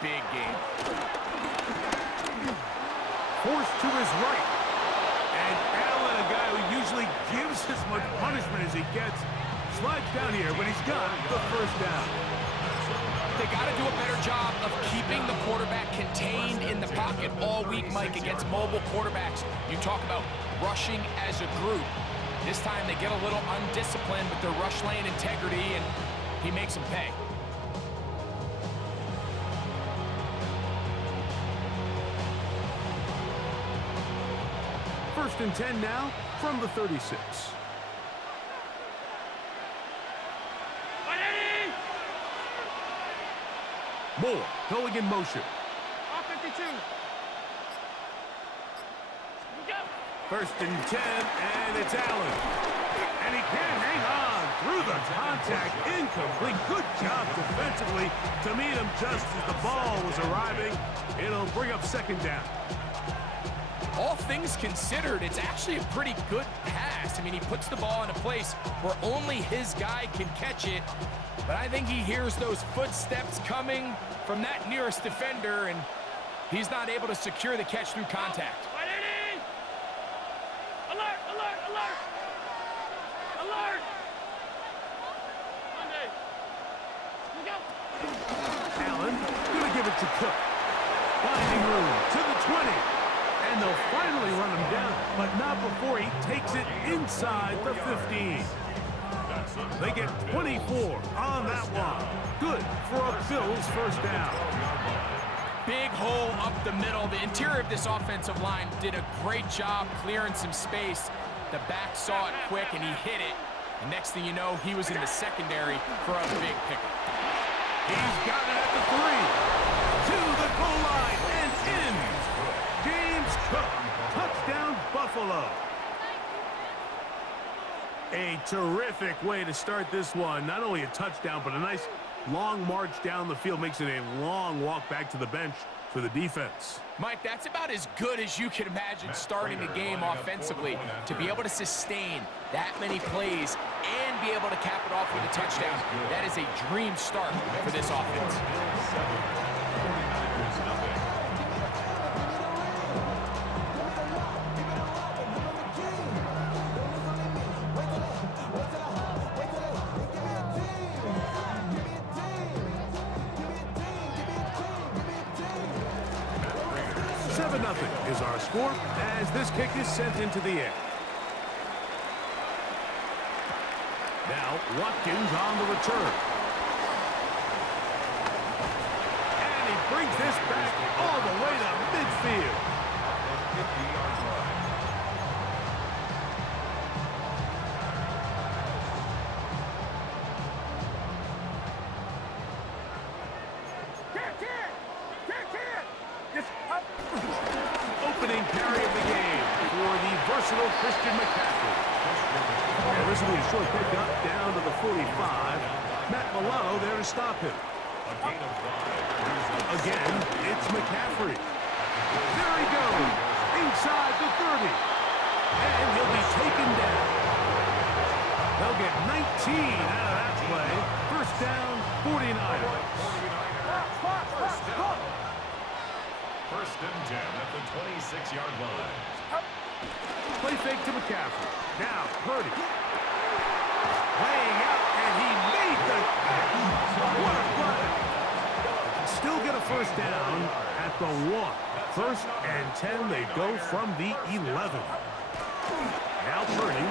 big game. Forced to his right. And Allen, a guy who usually gives as much punishment as he gets, slides down here, but he's got the first down. They got to do a better job of keeping the quarterback contained in the pocket all week, Mike, against mobile quarterbacks. You talk about rushing as a group. This time they get a little undisciplined with their rush lane integrity, and he makes them pay. First and 10 now from the 36. Moore going in motion. 52. First and 10, and it's Allen. And he can't hang on through the contact. Incomplete. Good job defensively to meet him just as the ball was arriving. It'll bring up second down. All things considered, it's actually a pretty good pass. I mean, he puts the ball in a place where only his guy can catch it. But I think he hears those footsteps coming from that nearest defender, and he's not able to secure the catch through contact. Alert! Alert! Alert! Alert! Monday. Here we go. Allen gonna give it to Cook. Finding room to the 20. And they'll finally run him down, but not before he takes it inside the 15. They get 24 on that one. Good for a Bills first down. Big hole up the middle. The interior of this offensive line did a great job clearing some space. The back saw it quick, and he hit it. And next thing you know, he was in the secondary for a big pickup. He's got it at the 3. To the goal line and in. James Cook. Touchdown, Buffalo. A terrific way to start this one. Not only a touchdown, but a nice long march down the field. Makes it a long walk back to the bench for the defense. Mike, that's about as good as you can imagine starting a game offensively. To be able to sustain that many plays and be able to cap it off with a touchdown, that is a dream start for this offense. 7-0 is our score as this kick is sent into the air. Now Watkins on the return. And he brings this back all the way to midfield. 50-yard line. Opening carry of the game for the versatile Christian McCaffrey. And this will be a short pickup down to the 45. Matt Milano there to stop him. Again, it's McCaffrey. There he goes, inside the 30. And he'll be taken down. They'll get 19 out of that play. First down, 49ers. First and 10 at the 26-yard line. Play fake to McCaffrey. Now, Purdy. Laying out, and he made the catch. What a play. Still get a first down at the 1. First and 10, they go from the 11. Now Purdy.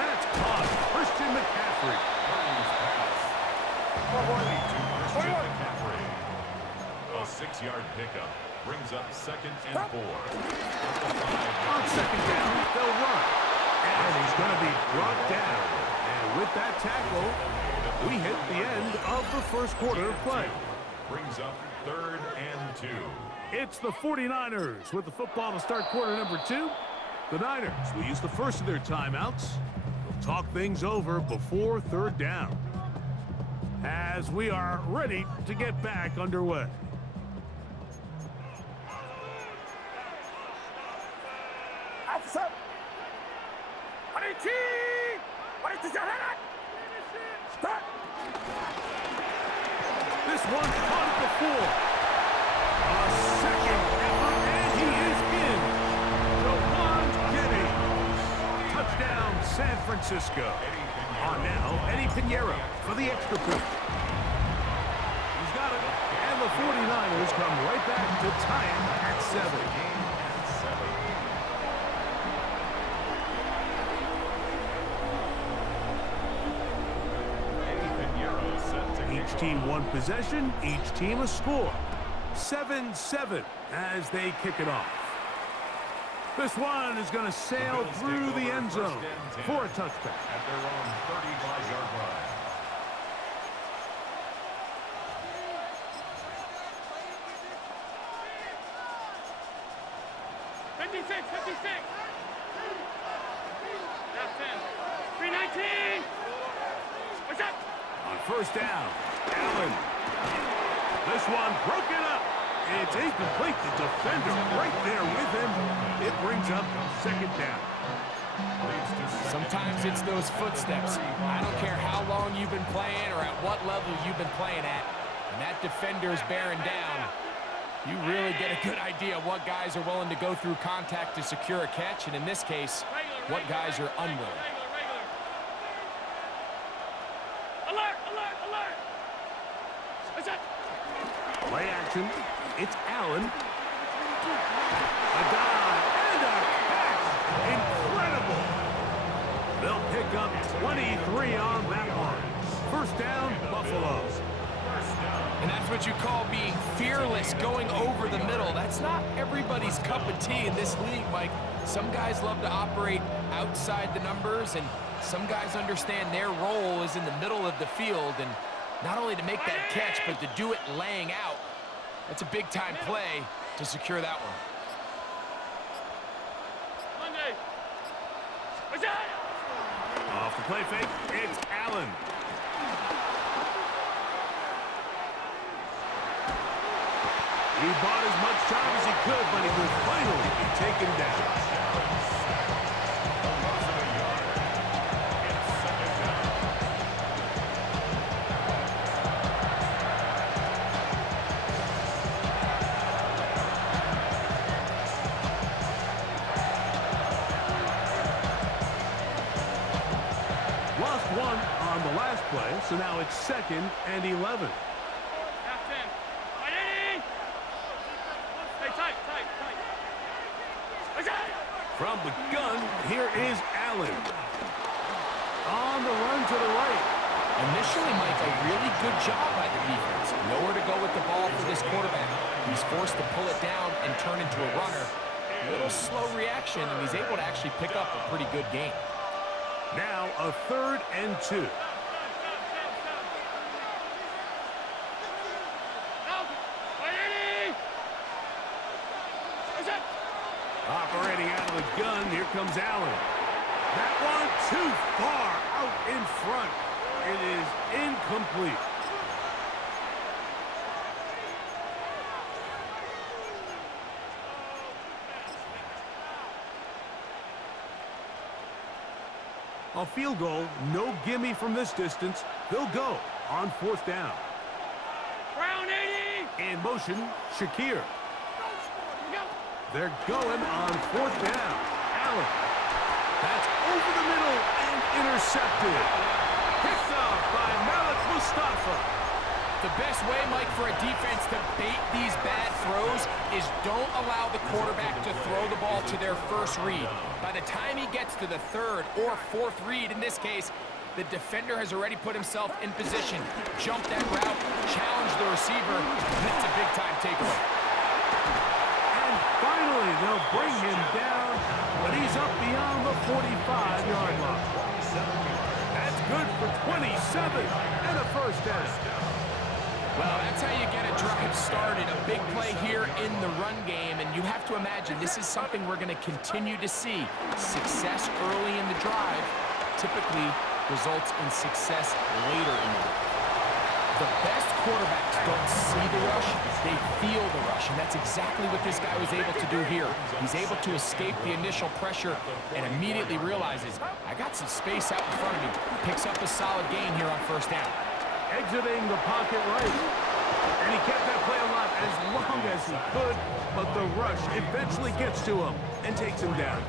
That's caught. Christian McCaffrey. Christian McCaffrey. A 6-yard pickup brings up second and 4. On second down, they'll run. And he's going to be brought down. And with that tackle, we hit the end of the first quarter of play. Brings up third and 2. It's the 49ers with the football to start quarter number 2. The Niners will use the first of their timeouts. They'll talk things over before third down, as we are ready to get back underway. This one caught it before. A second effort, and he is in. Jawan Jennings. Touchdown, San Francisco. On now, Eddie Pinheiro for the extra point. He's got it. And the 49ers come right back to tie him at 7. Each team one possession, each team a score. 7-7 as they kick it off. This one is going to sail through the end zone for a touchback. At their own 35-yard line. Last 10. 319. What's up? On first down, Allen. This one broken up. It's incomplete. The defender right there with him. It brings up second down. Sometimes it's those footsteps. I don't care how long you've been playing or at what level you've been playing at. When that defender is bearing down, you really get a good idea of what guys are willing to go through contact to secure a catch, and in this case, what guys are unwilling. Alert, alert, alert. What's up? Play action. It's Allen. A dive and a catch. Incredible. They'll pick up 23 on that one. First down, Buffalo. And that's what you call being fearless, going over the middle. That's not everybody's cup of tea in this league, Mike. Some guys love to operate outside the numbers, and some guys understand their role is in the middle of the field, and not only to make that catch, but to do it laying out. That's a big-time play to secure that one. Monday. What's up? Off the play fake, it's Allen. He bought as much time as he could, but he will finally be taken down. Lost one on the last play, so now it's 2nd and 11. Last 10. Right, Eddie. Stay tight, tight, tight. What's up? From the gun, here is Allen. On the run to the right. Initially, Mike, a really good job by the defense. Nowhere to go with the ball for this quarterback. He's forced to pull it down and turn into a runner. A little slow reaction, and he's able to actually pick up a pretty good gain. Now a 3rd and 2. Out. Right, Eddie. What's up? Operating out of the gun, here comes Allen. That one too far out in front. It is incomplete. A field goal, no gimme from this distance. They'll go on 4th down. Brown, Eddie. In motion, Shakir. Go. They're going on 4th down. Allen. That's over the middle and intercepted. Picked off by Malik Mustafa. The best way, Mike, for a defense to bait these bad throws is don't allow the quarterback to throw the ball to their first read. By the time he gets to the 3rd or 4th read, in this case, the defender has already put himself in position, jumped that route, challenged the receiver, and it's a big-time takeaway. And finally, they'll bring him down, but he's up beyond the 45-yard line. That's good for 27 and a first down. Well, that's how you get a drive started. A big play here in the run game, and you have to imagine this is something we're going to continue to see. Success early in the drive typically results in success later in the drive. The best quarterbacks don't see the rush, they feel the rush, and that's exactly what this guy was able to do here. He's able to escape the initial pressure and immediately realizes, I got some space out in front of me. Picks up a solid gain here on first down. Exiting the pocket right. And he kept that play alive as long as he could, but the rush eventually gets to him and takes him down.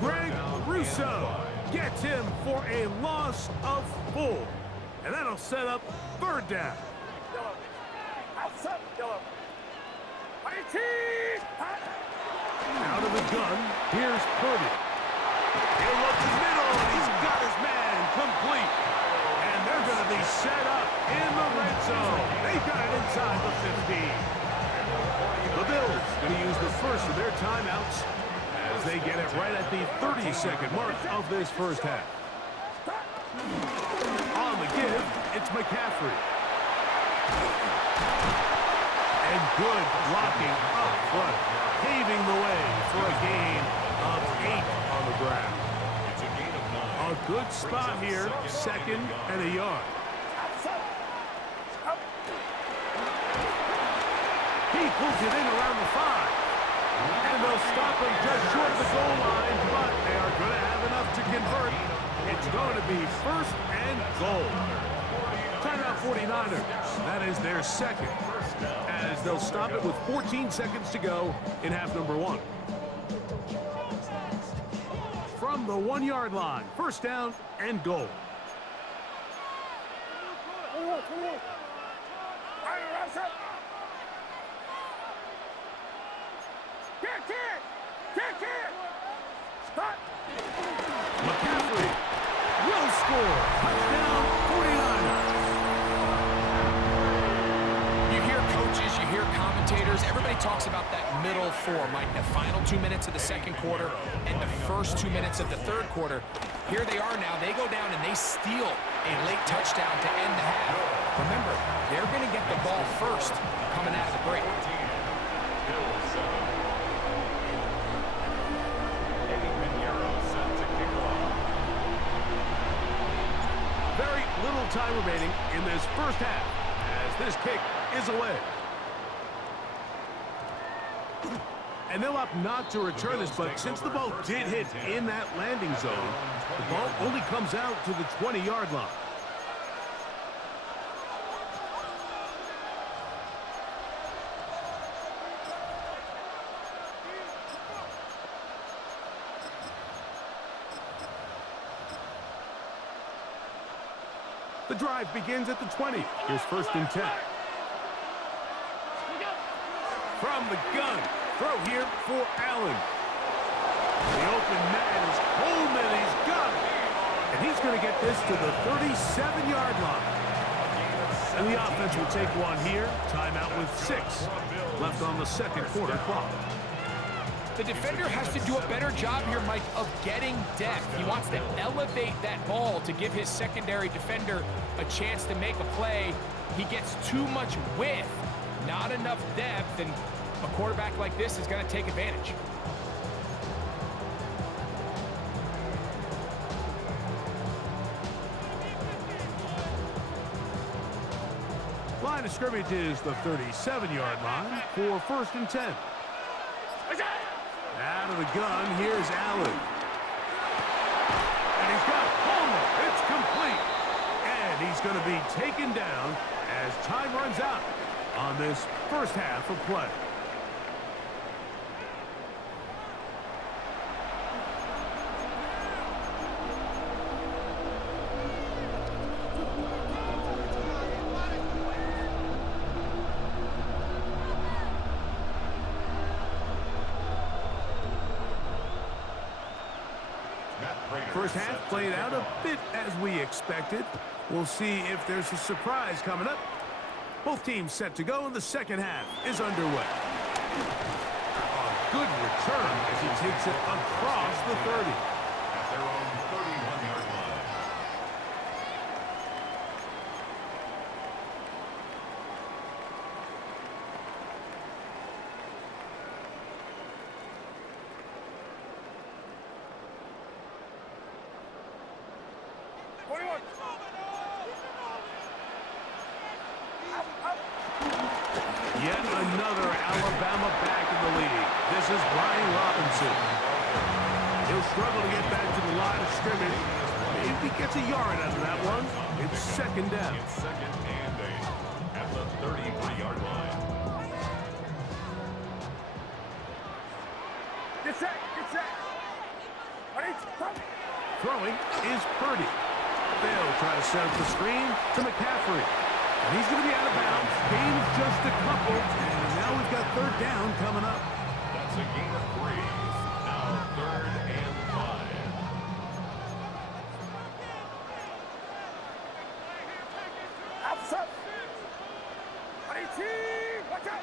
Greg Russo gets him for a loss of 4. And that'll set up 3rd down. Out of the gun, here's Purdy. He'll look the middle, and he's got his man complete. And they're going to be set up in the red zone. They got it inside the 15. The Bills going to use the first of their timeouts as they get it right at the 30-second mark of this first half. On the give, it's McCaffrey. And good blocking up front, paving the way for a gain of 8 on the ground. A good spot here, 2nd and a yard. He pulls it in around the 5. And they'll stop him just short of the goal line, but they are going to have enough to convert. It's going to be 1st and goal. Timeout 49ers. That is their 2nd. As they'll stop it with 14 seconds to go in half number 1. From the 1-yard line, 1st down and goal. McCaffrey will score. Touchdown 49ers. You hear coaches, you hear commentators, everybody talks about that middle 4, Mike, the final 2 minutes of the 2nd quarter and the first 2 minutes of the 3rd quarter. Here they are now. They go down and they steal a late touchdown to end the half. Remember, they're going to get the ball first coming out of the break. Very little time remaining in this first half as this kick is away. And they'll opt not to return this, but since the ball did hit in that landing zone, the ball only comes out to the 20-yard line. The drive begins at the 20. Here's 1st and 10. From the gun, throw here for Allen. The open man is Coleman. He's got it. And he's going to get this to the 37-yard line. And the offense will take one here. Timeout with 6 left on the 2nd quarter clock. The defender has to do a better job here, Mike, of getting depth. He wants to elevate that ball to give his secondary defender a chance to make a play. He gets too much width, not enough depth, and a quarterback like this is going to take advantage. Line of scrimmage is the 37-yard line for 1st and 10. Out of the gun, here's Allen. And he's got Coleman. It's complete. And he's going to be taken down as time runs out on this first half of play. First half played out a bit as we expected. We'll see if there's a surprise coming up. Both teams set to go, and the second half is underway. A good return as he takes it across the 30. At their own 31-yard line. Yet another Alabama back in the lead. This is Brian Robinson. He'll struggle to get back to the line of scrimmage. If he gets a yard out of that one, it's 2nd down. It's 2nd and 8 at the 33-yard line. Get set. Throwing is Purdy. They'll try to set up the screen to McCaffrey. And he's going to be out of bounds. Gain's just a couple. And now we've got third down coming up. That's a gain of 3. Now 3rd and 5. Outside. Watch out.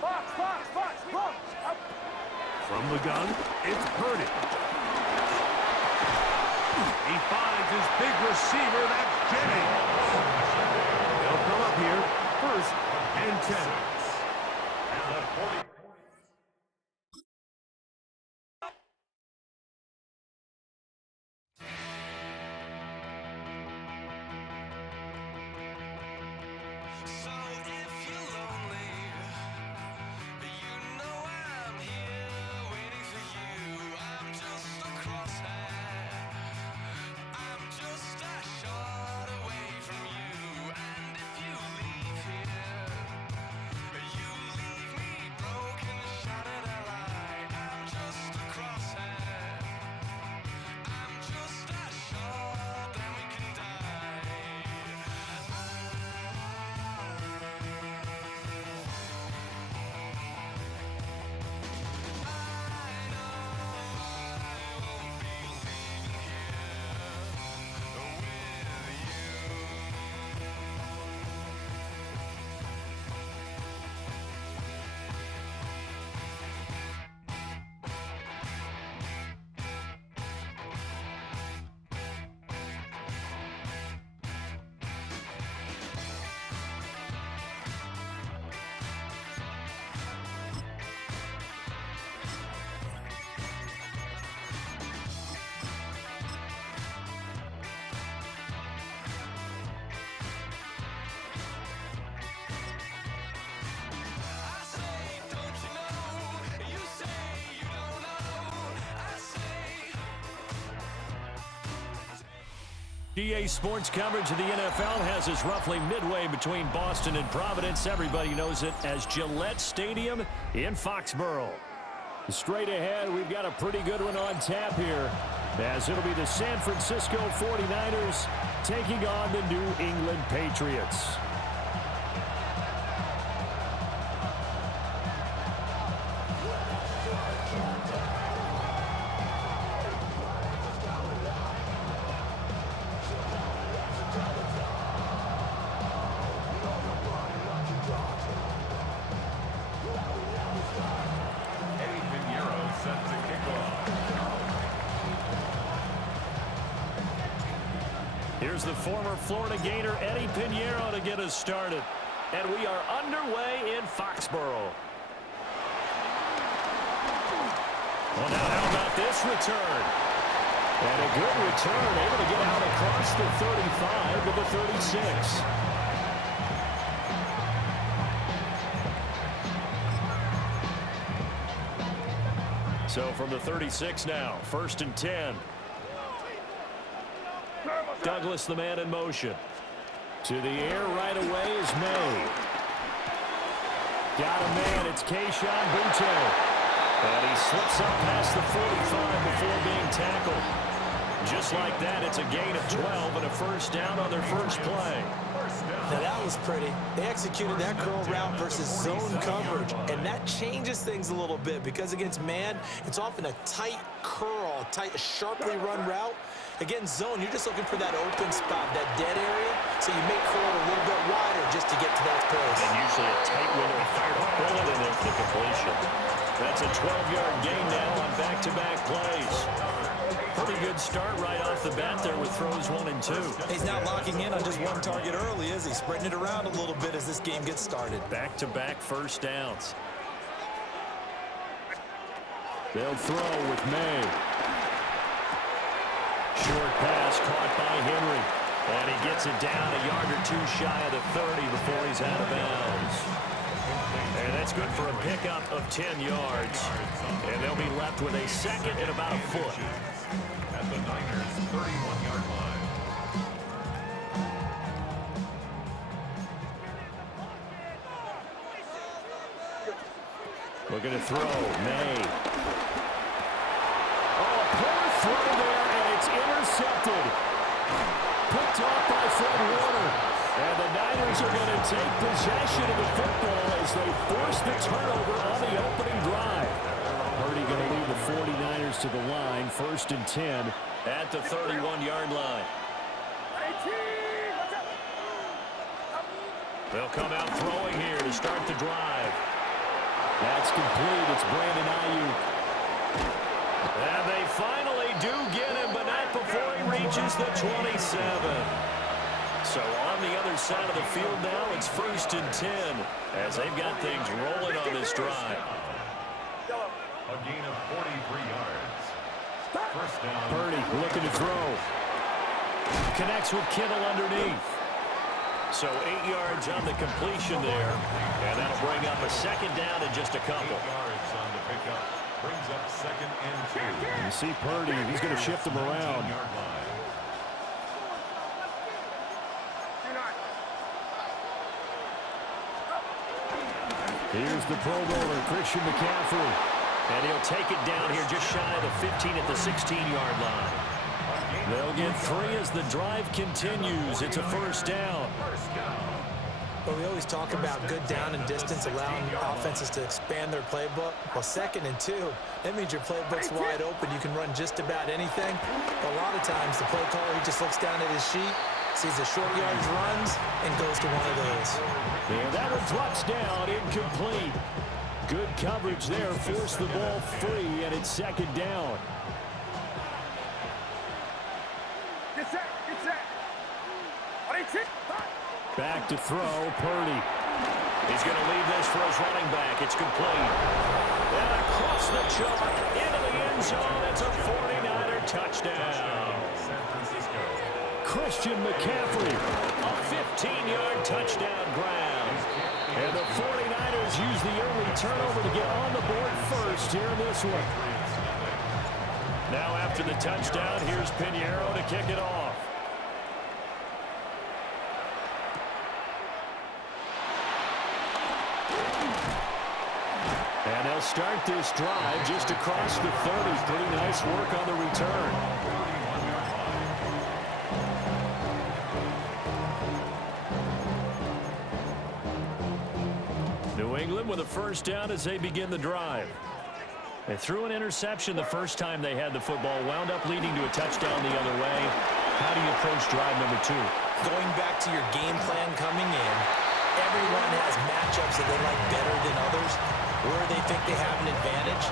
Fox. Look. From the gun, it's Purdy. He finds his big receiver, that's Jennings. They'll come up here, 1st and 10. And the 40. GA Sports coverage of the NFL has us roughly midway between Boston and Providence. Everybody knows it as Gillette Stadium in Foxborough. Straight ahead, we've got a pretty good one on tap here, as it'll be the San Francisco 49ers taking on the New England Patriots. Here's the former Florida Gator, Eddie Pinheiro, to get us started. And we are underway in Foxborough. Well, now how about this return? And a good return, able to get out across the 35 to the 36. So from the 36 now, 1st and 10. Douglas, the man in motion. To the air right away is May. Got a man, it's Kayshon Boutte. And he slips up past the 45 before being tackled. Just like that, it's a gain of 12 and a first down on their first play. Now that was pretty. They executed that curl route versus zone coverage, and that changes things a little bit because against man, it's often a tight curl, a sharply run route. Against zone, you're just looking for that open spot, that dead area, so you make curl a little bit wider just to get to that place. And usually a tight window of fire to bullet in there for the completion. That's a 12-yard gain now on back-to-back plays. Pretty good start right off the bat there with throws 1 and 2. He's not locking in on just one target early, is he? Spreading it around a little bit as this game gets started. Back-to-back first downs. They'll throw with May. Short pass caught by Henry. And he gets it down a yard or two shy of the 30 before he's out of bounds. And that's good for a pickup of 10 yards. And they'll be left with a second and about a foot. At the Niners' 31-yard line. Looking to throw. May. Oh, a poor throw there, and it's intercepted. Picked off by Fred Warner. And the Niners are going to take possession of the football as they force the turnover on the opening drive. Purdy going to lead the 49ers to the line, 1st and 10 at the 31-yard line. They'll come out throwing here to start the drive. That's complete. It's Brandon Ayuk. And they finally do get him, but not before he reaches the 27. So on the other side of the field now, it's 1st and 10 as they've got things rolling on this drive. A gain of 43 yards. First down. Purdy looking to throw. Connects with Kittle underneath. So 8 yards on the completion there. And that'll bring up a 2nd down in just a couple. 8 yards on the pickup. Brings up 2nd and 2. You see Purdy, he's going to shift him around. Here's the Pro Bowler, Christian McCaffrey. And he'll take it down here just shy of the 15 at the 16-yard line. They'll get 3 as the drive continues. It's a 1st down. Well, we always talk about good down and distance, allowing offenses to expand their playbook. Well, 2nd and 2, that means your playbook's wide open. You can run just about anything. A lot of times, the play caller, he just looks down at his sheet, sees the short yardage runs, and goes to one of those. And that one drops down, incomplete. Good coverage there, forced the ball free, and it's 2nd down. Back to throw, Purdy. He's going to leave this for his running back. It's complete. And across the chalk, into the end zone. It's a 49er touchdown. San Francisco. Christian McCaffrey, a 15-yard touchdown grab. And the 49ers use the early turnover to get on the board first here in this one. Now after the touchdown, here's Pinheiro to kick it off. And they'll start this drive just across the 30. Pretty nice work on the return. New England with a 1st down as they begin the drive. They threw an interception the first time they had the football, wound up leading to a touchdown the other way. How do you approach drive number 2? Going back to your game plan coming in, everyone has matchups that they like better than others. Where they think they have an advantage,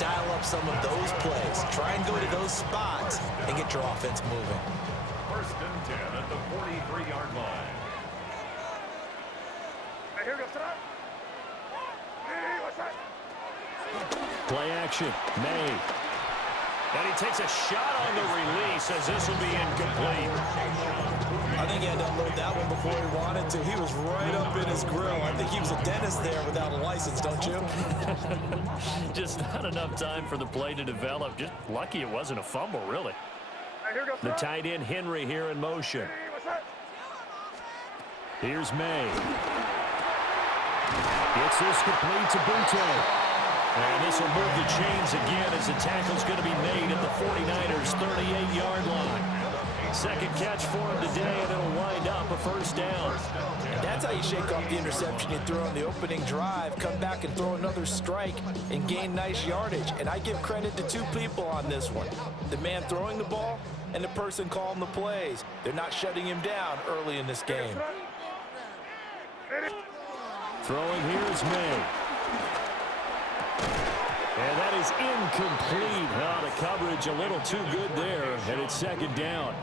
dial up some of those plays. Try and go to those spots and get your offense moving. 1st and 10 at the 43-yard line. Play action, May. And he takes a shot on the release as this will be incomplete. I think he had to unload that one before he wanted to. He was right up in his grill. I think he was a dentist there without a license, don't you? Just not enough time for the play to develop. Just lucky it wasn't a fumble, really. The tight end, Henry, here in motion. Here's May. Gets this complete to Butte. And this will move the chains again as the tackle's going to be made at the 49ers' 38-yard line. 2nd catch for him today, and it'll wind up a 1st down. That's how you shake off the interception you threw on the opening drive, come back and throw another strike and gain nice yardage. And I give credit to 2 people on this one. The man throwing the ball and the person calling the plays. They're not shutting him down early in this game. Throwing here is May. And that is incomplete. Oh, the coverage a little too good there, and it's 2nd down.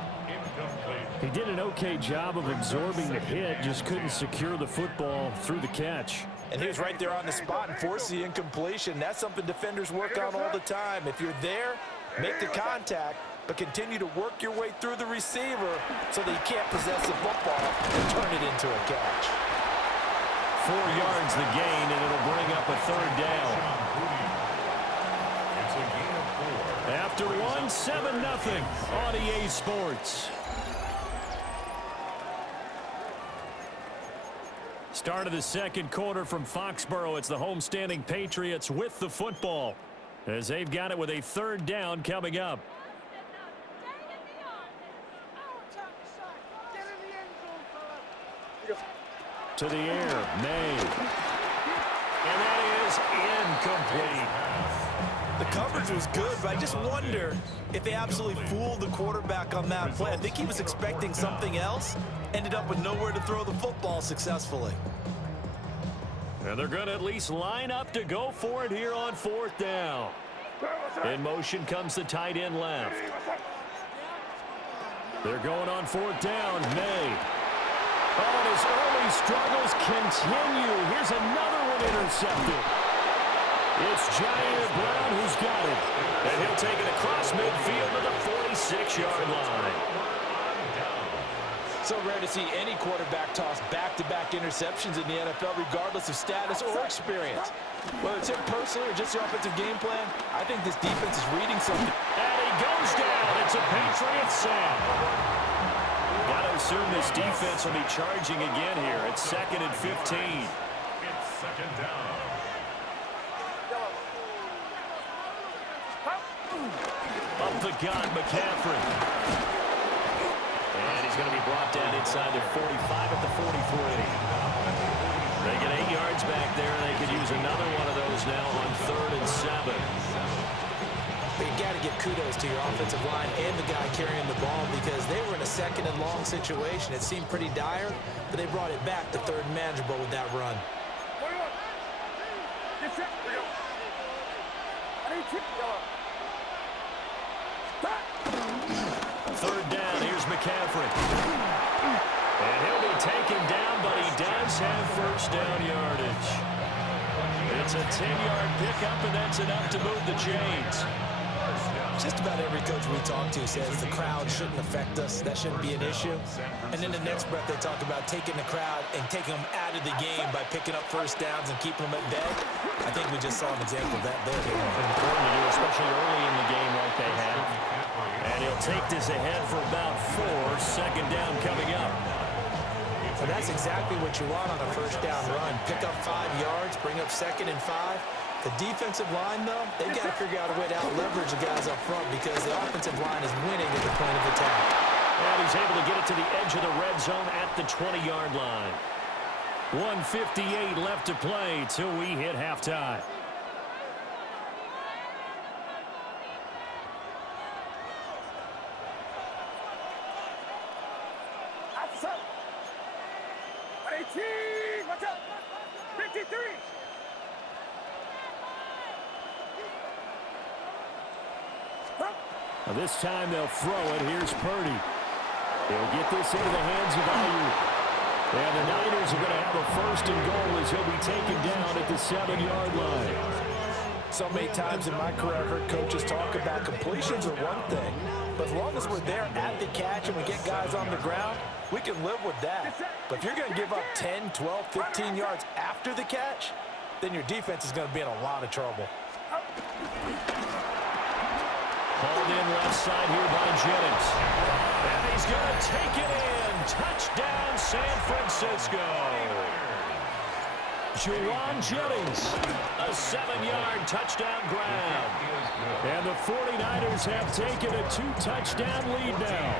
He did an okay job of absorbing the hit, just couldn't secure the football through the catch. And he was right there on the spot and forced the incompletion. That's something defenders work on all the time. If you're there, make the contact, but continue to work your way through the receiver so that you can't possess the football and turn it into a catch. 4 yards the gain, and it'll bring up a 3rd down. It's a gain of 4. After one, 7-0 on EA Sports. Start of the second quarter from Foxborough. It's the homestanding Patriots with the football, as they've got it with a third down coming up. To the air, May. And that is incomplete. The coverage was good, but I just wonder if they absolutely fooled the quarterback on that play. I think he was expecting something else, ended up with nowhere to throw the football successfully. And they're going to at least line up to go for it here on fourth down. In motion comes the tight end left. They're going on fourth down, May. Oh, and his early struggles continue. Here's another one intercepted. It's Jair Brown who's got it. And he'll take it across midfield to the 46-yard line. So rare to see any quarterback toss back-to-back interceptions in the NFL, regardless of status or experience. Whether it's him personally or just the offensive game plan, I think this defense is reading something. And he goes down. It's a Patriots sack. Got to assume this defense will be charging again here. It's 2nd and 15. It's second down. Up the gun, McCaffrey. And he's going to be brought down inside the 45 at the 43. They get 8 yards back there. They could use another one of those now on 3rd and 7. But you got to give kudos to your offensive line and the guy carrying the ball, because they were in a 2nd and long situation. It seemed pretty dire, but they brought it back to 3rd and manageable with that run. Third down, here's McCaffrey. And he'll be taken down, but he does have first down yardage. It's a 10-yard pickup, and that's enough to move the chains. Just about every coach we talk to says the crowd shouldn't affect us. That shouldn't be an issue. And then the next breath they talk about taking the crowd and taking them out of the game by picking up first downs and keeping them at bay. I think we just saw an example of that there. Important to do, especially early in the game like they have. And he'll take this ahead for about 4. Second down coming up. So that's exactly what you want on a first down run. Pick up 5 yards, bring up 2nd and 5. The defensive line, though, they've got to figure out a way to out-leverage the guys up front, because the offensive line is winning at the point of attack. And he's able to get it to the edge of the red zone at the 20-yard line. 1:58 left to play till we hit halftime. Watch out! 53! Now this time they'll throw it. Here's Purdy. He'll get this into the hands of Ayuk. And the Niners are going to have a first and goal as he'll be taken down at the 7-yard line. So many times in my career, I've heard coaches talk about completions are one thing, but as long as we're there at the catch and we get guys on the ground, we can live with that. But if you're going to give up 10, 12, 15 yards after the catch, then your defense is going to be in a lot of trouble. Hauled in left side here by Jennings. And he's going to take it in. Touchdown, San Francisco. Juwan Jennings, a 7-yard touchdown grab. And the 49ers have taken a 2-touchdown lead now.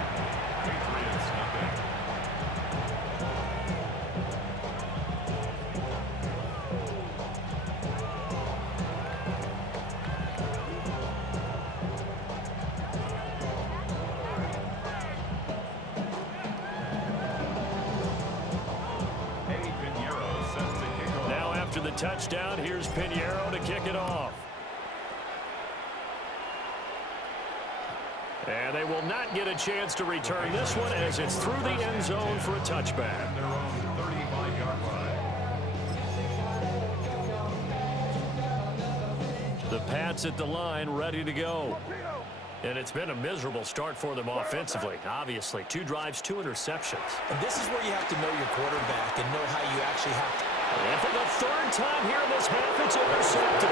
After the touchdown, here's Pinheiro to kick it off. And they will not get a chance to return this one as it's through the end zone for a touchback. Their own 35-yard line. The Pats at the line, ready to go. And it's been a miserable start for them offensively. Obviously, 2 drives, 2 interceptions. And this is where you have to know your quarterback and know how you actually have to. And for the 3rd time here in this half, it's intercepted.